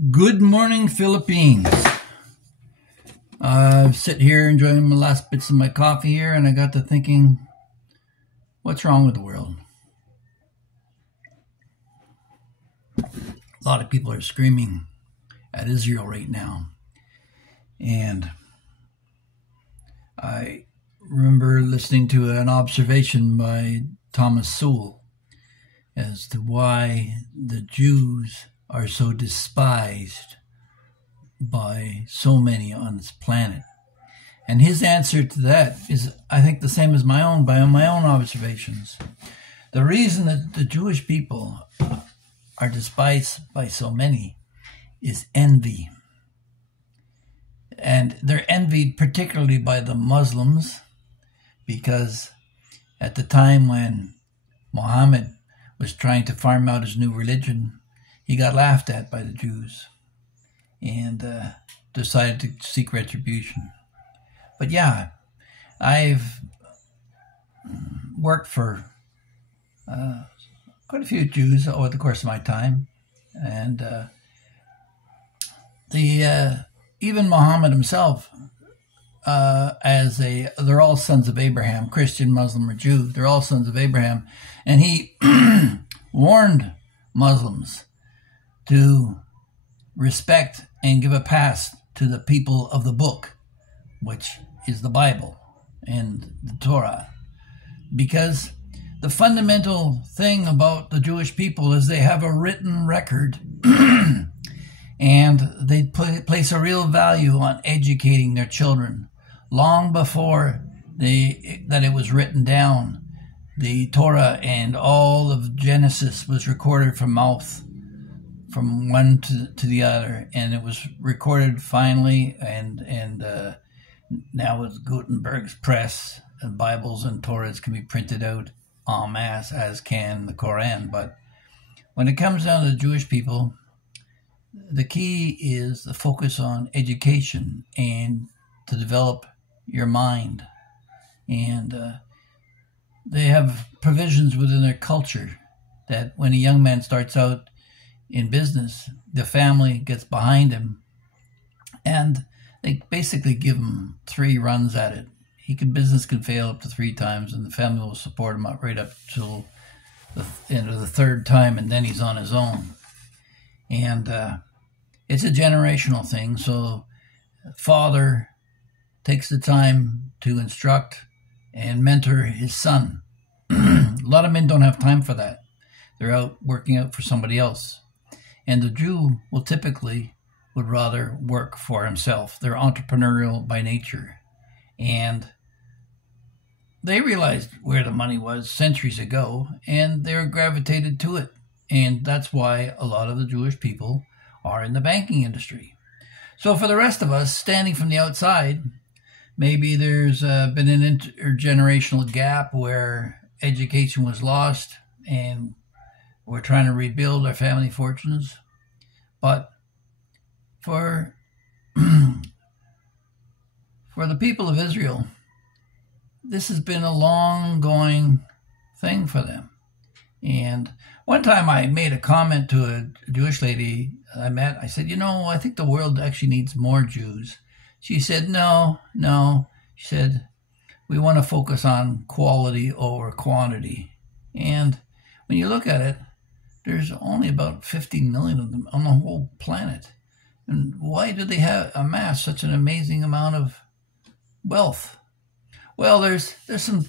Good morning, Philippines. I sit here enjoying my last bits of my coffee here, and I got to thinking, what's wrong with the world? A lot of people are screaming at Israel right now. And I remember listening to an observation by Thomas Sowell as to why the Jews are so despised by so many on this planet. And his answer to that is, I think, the same as my own, by my own observations. The reason that the Jewish people are despised by so many is envy. And they're envied particularly by the Muslims, because at the time when Muhammad was trying to farm out his new religion, he got laughed at by the Jews and decided to seek retribution. But yeah, I've worked for quite a few Jews over the course of my time, and even Muhammad himself, they're all sons of Abraham, Christian, Muslim, or Jew. They're all sons of Abraham, and he warned Muslims to respect and give a pass to the people of the book, which is the Bible and the Torah. Because the fundamental thing about the Jewish people is they have a written record and they place a real value on educating their children. Long before that it was written down, the Torah and all of Genesis was recorded from mouth, from one to the other, and it was recorded finally, and now with Gutenberg's press, and Bibles and Torahs can be printed out en masse, as can the Quran. But when it comes down to the Jewish people, the key is the focus on education and to develop your mind. And they have provisions within their culture that when a young man starts out in business, the family gets behind him, and they basically give him 3 runs at it. Business can fail up to 3 times, and the family will support him right up till the end of the 3rd time, and then he's on his own. And it's a generational thing. So father takes the time to instruct and mentor his son. A lot of men don't have time for that. They're out working out for somebody else. And the Jew would rather work for himself. They're entrepreneurial by nature. And they realized where the money was centuries ago, and they were gravitated to it. And that's why a lot of the Jewish people are in the banking industry. So for the rest of us, standing from the outside, maybe there's been an intergenerational gap where education was lost, and we're trying to rebuild our family fortunes. But for the people of Israel, this has been a long-going thing for them. And one time I made a comment to a Jewish lady I met. I said, I think the world actually needs more Jews. She said, no. She said, we want to focus on quality over quantity. And when you look at it, there's only about 15 million of them on the whole planet. And why do they amass such an amazing amount of wealth? Well, there's some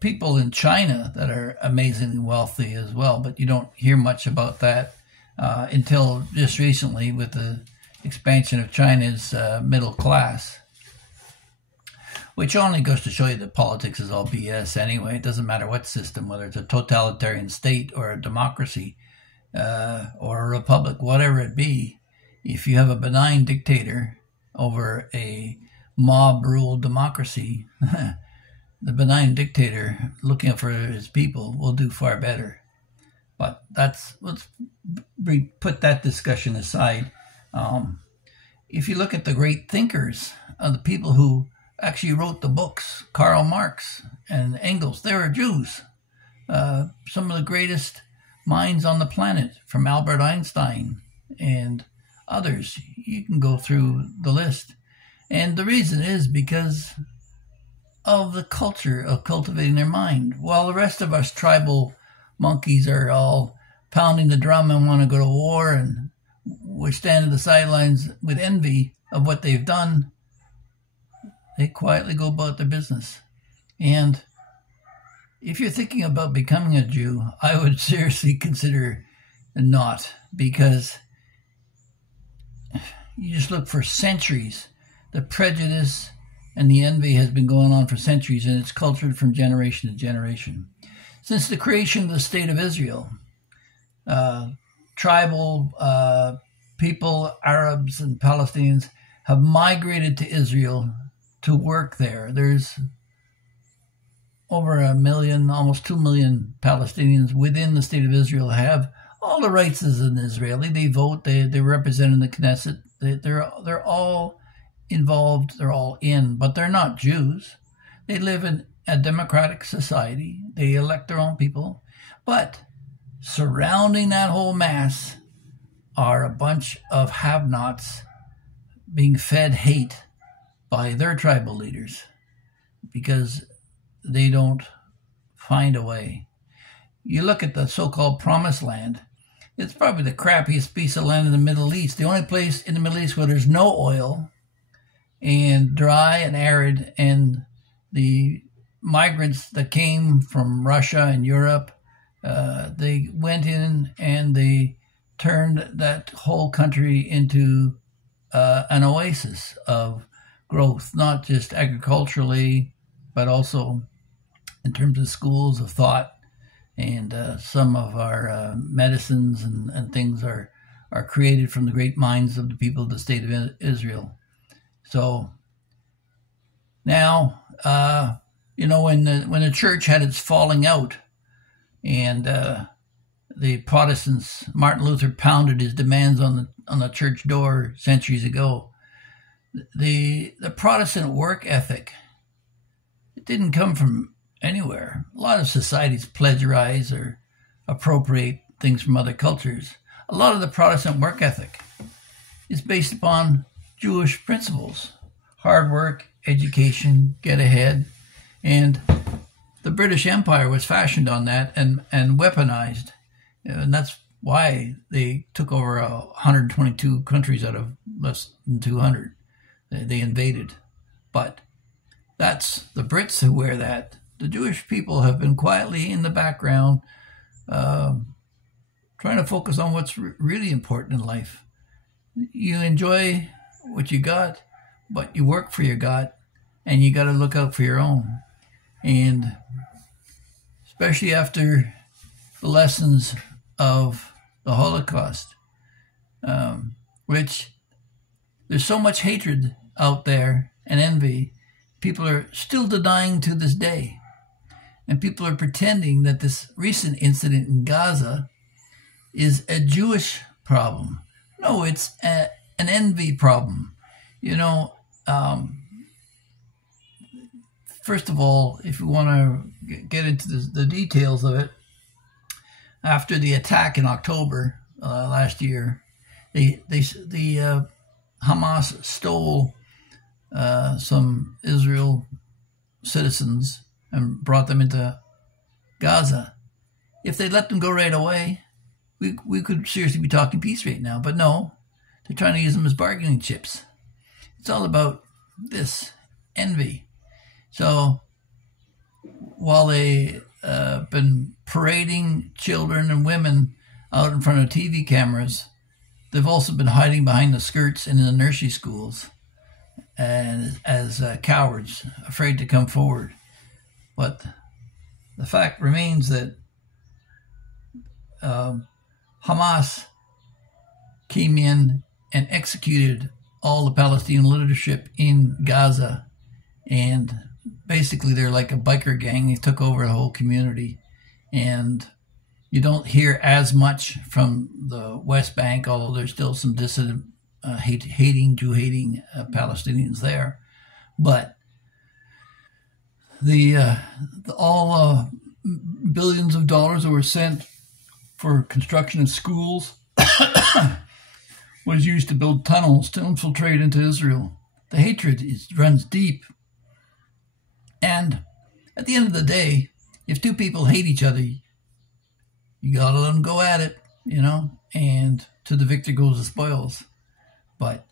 people in China that are amazingly wealthy as well, but you don't hear much about that until just recently with the expansion of China's middle class, which only goes to show you that politics is all BS anyway. It doesn't matter what system, whether it's a totalitarian state or a democracy or a republic, whatever it be. If you have a benign dictator over a mob-ruled democracy, the benign dictator looking out for his people will do far better. But let's put that discussion aside. If you look at the great thinkers, the people who actually wrote the books, Karl Marx and Engels, they were Jews. Some of the greatest minds on the planet, from Albert Einstein and others. You can go through the list. And the reason is because of the culture of cultivating their mind. While the rest of us tribal monkeys are all pounding the drum and want to go to war, and we stand at the sidelines with envy of what they've done, they quietly go about their business. And if you're thinking about becoming a Jew, I would seriously consider not, because you just look for centuries. The prejudice and the envy has been going on for centuries, and it's cultured from generation to generation. Since the creation of the State of Israel, tribal people, Arabs and Palestinians, have migrated to Israel to work there. There's over 1 million, almost 2 million Palestinians within the State of Israel have all the rights as an Israeli. They vote, they represent in the Knesset. They're all involved, they're all in, but they're not Jews. They live in a democratic society. They elect their own people. But surrounding that whole mass are a bunch of have-nots being fed hate by their tribal leaders because they don't find a way. You look at the so-called Promised Land, it's probably the crappiest piece of land in the Middle East. The only place in the Middle East where there's no oil and dry and arid, and the migrants that came from Russia and Europe, they went in and they turned that whole country into an oasis of growth, not just agriculturally, but also in terms of schools of thought. And some of our medicines and things are created from the great minds of the people of the State of Israel. So now, when the church had its falling out, and the Protestants, Martin Luther pounded his demands on the church door centuries ago. The Protestant work ethic, it didn't come from anywhere. A lot of societies plagiarize or appropriate things from other cultures. A lot of the Protestant work ethic is based upon Jewish principles: hard work, education, get ahead. And the British Empire was fashioned on that and weaponized. And that's why they took over 122 countries out of less than 200. They invaded. But that's the Brits who wear that. The Jewish people have been quietly in the background, trying to focus on what's really important in life. You enjoy what you got, but you work for your God, and you got to look out for your own. And especially after the lessons of the Holocaust, which there's so much hatred out there and envy, people are still denying to this day. And people are pretending that this recent incident in Gaza is a Jewish problem. No, it's an envy problem. First of all, if you want to get into the details of it, after the attack in October last year, the Hamas stole some Israel citizens and brought them into Gaza. If they'd let them go right away, we could seriously be talking peace right now. But no, they're trying to use them as bargaining chips. It's all about this envy. So while they been parading children and women out in front of TV cameras, they've also been hiding behind the skirts and in the nursery schools and as cowards, afraid to come forward. But the fact remains that Hamas came in and executed all the Palestinian leadership in Gaza, and basically they're like a biker gang. They took over the whole community, and you don't hear as much from the West Bank, although there's still some dissident Jew-hating Palestinians there. But all billions of dollars that were sent for construction of schools was used to build tunnels to infiltrate into Israel. The hatred runs deep. And at the end of the day, if two people hate each other, you gotta let them go at it, and to the victor goes the spoils. But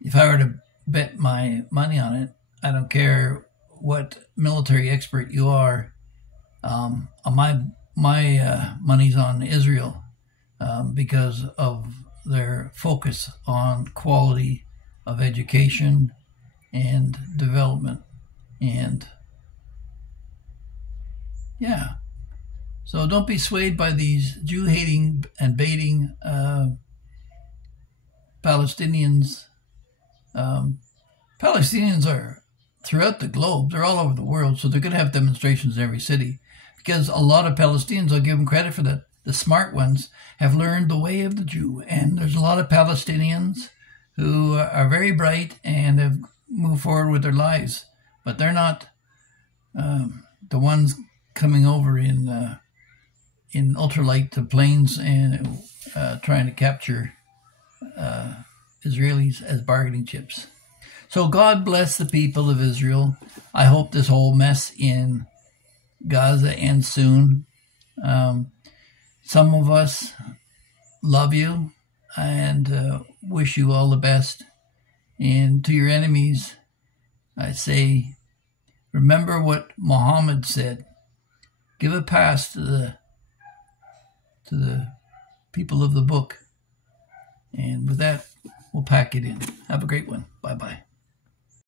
if I were to bet my money on it, I don't care what military expert you are, my money's on Israel, because of their focus on quality of education and development. And yeah, so don't be swayed by these Jew-hating and baiting Palestinians. Palestinians are throughout the globe. They're all over the world, so they're going to have demonstrations in every city, because a lot of Palestinians, I'll give them credit for that, the smart ones, have learned the way of the Jew. And there's a lot of Palestinians who are very bright and have moved forward with their lives, but they're not the ones coming over in ultralight planes and trying to capture Israelis as bargaining chips. So God bless the people of Israel. I hope this whole mess in Gaza ends soon. Some of us love you and wish you all the best. And to your enemies, I say, remember what Muhammad said. Give a pass to the people of the book. And with that, we'll pack it in. Have a great one. Bye-bye.